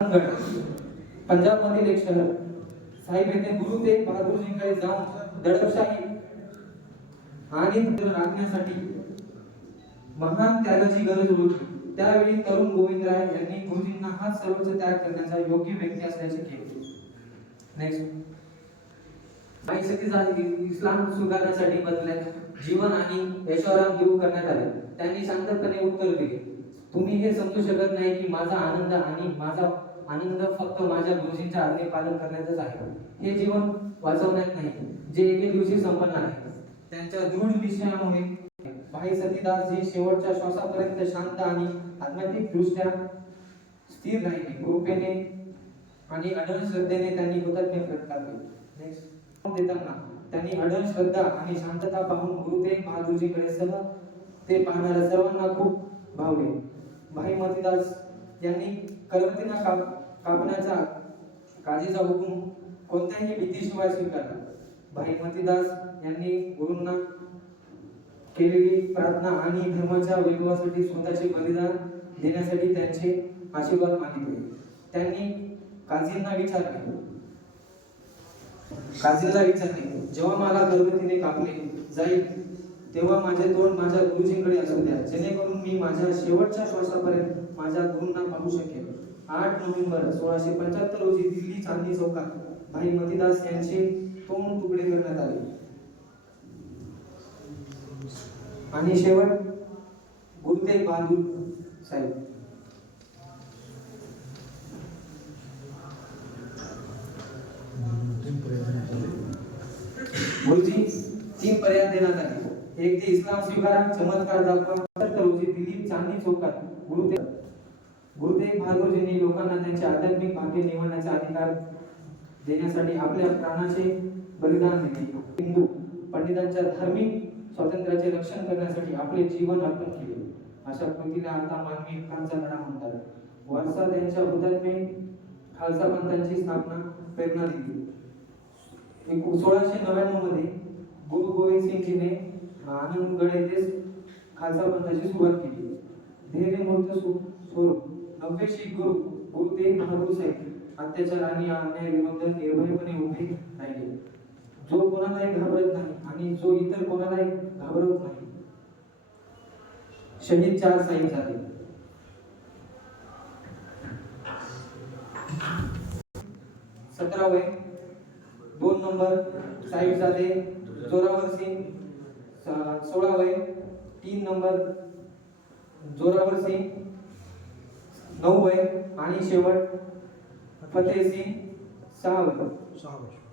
पंजाब मधील एक शहर. साहेब येथे गुरु तेग बहादूरजींकडे जाऊन दडपशाही आणि राखण्यासाठी महान त्यागाची गरज होती. त्यावेळी तरुण गोविंदराय यांनी गुरुजींना हा सर्वोच्च त्याग करण्याचा योग्य व्यक्ती असल्याचे केले. नेक्स्ट झाली. इस्लाम स्वीकारण्यासाठी बदलण्यात जीवन आणि ऐश्वर देऊ करण्यात आले. त्यांनी शांतपणे उत्तर दिले. तुम्ही हे समजू शकत नाही की माझा आनंद आणि माझा आनंद फक्त माझ्या गुरुजींच्या आज्ञे पालन करण्यातच आहे. हे जीवन वाचवण्यात नाही जे एके दिवशी संपन्न आहे. त्यांच्या दृढ विषयामुळे भाई सतीदास जी शेवटच्या श्वासापर्यंत शांत आणि आध्यात्मिक दृष्ट्या स्थिर राहिले. कृपेने आणि अढळ श्रद्धेने त्यांनी हुतात्म्य प्रकटावले नेक्स्ट देताना त्यांनी अढळ श्रद्धा आणि शांतता पाहून गुरु बहादूरजीकडे सह ते पाहणाऱ्या सर्वांना खूप भावले. भाई मतीदास यांनी करवतीना काप कापण्याचा काजीचा हुकूम कोणत्याही भीतीशिवाय स्वीकारला. भाई मतीदास यांनी गुरूंना केलेली प्रार्थना आणि धर्माच्या वैभवासाठी स्वतःचे बलिदान देण्यासाठी त्यांचे आशीर्वाद मागितले. त्यांनी काझींना विचारले. काजीला विचारले जेव्हा मला गर्भवतीने कापले जाईल तेव्हा माझे तोंड माझ्या गुरुजींकडे असू द्या. जेणेकरून मी माझ्या शेवटच्या श्वासापर्यंत माझ्या गुरूंना पाहू शकेन. आठ नोव्हेंबर सोळाशे पंच्याहत्तर रोजी दिल्ली चांदणी चौकात भाई मतीदास यांचे तोंड तुकडे करण्यात आले. आणि शेवट गुरुदेव बहादूर साहेब. गुरुजी तीन पर्याय देण्यात आले. एक ते इस्लाम स्वीकारा चमत्कार दाखवा सत्तर रोजी दिल्ली चांदणी चौकात. गुरुतेग गुरुदेव बहादूरजींनी लोकांना त्यांचे आध्यात्मिक भाग्य निवडण्याचा अधिकार देण्यासाठी आपल्या प्राणाचे बलिदान दिले. हिंदू पंडितांच्या धार्मिक स्वातंत्र्याचे रक्षण करण्यासाठी आपले जीवन अर्पण केले. अशा कृतीला आता मानवी हक्कांचा लढा म्हणतात. वारसा त्यांच्या हुतात्मे खालसा पंथांची स्थापना प्रेरणा दिली. एक- सोळाशे नव्याण्णवमध्ये गुरु गोविंद सिंगजीने आनंदगड येथेच खालसा पंथाची सुरुवात केली. धैर्य मूर्त स्वरूप नववे शीख गुरु गुरु तेग बहादूर साहेब अत्याचार आणि अन्याय विरुद्ध निर्भयपणे उभे राहिले. जो कोणालाही घाबरत नाही आणि जो इतर कोणालाही घाबरत नाही. शहीद चार साहिब झाले. सतरावे दोन नंबर साहिब झाले. जोरावर सिंग सोळा वय तीन नंबर जोरावर सिंग. नऊ वय आणि शेवट फतेह सिंग. सहा वय सहा वर्ष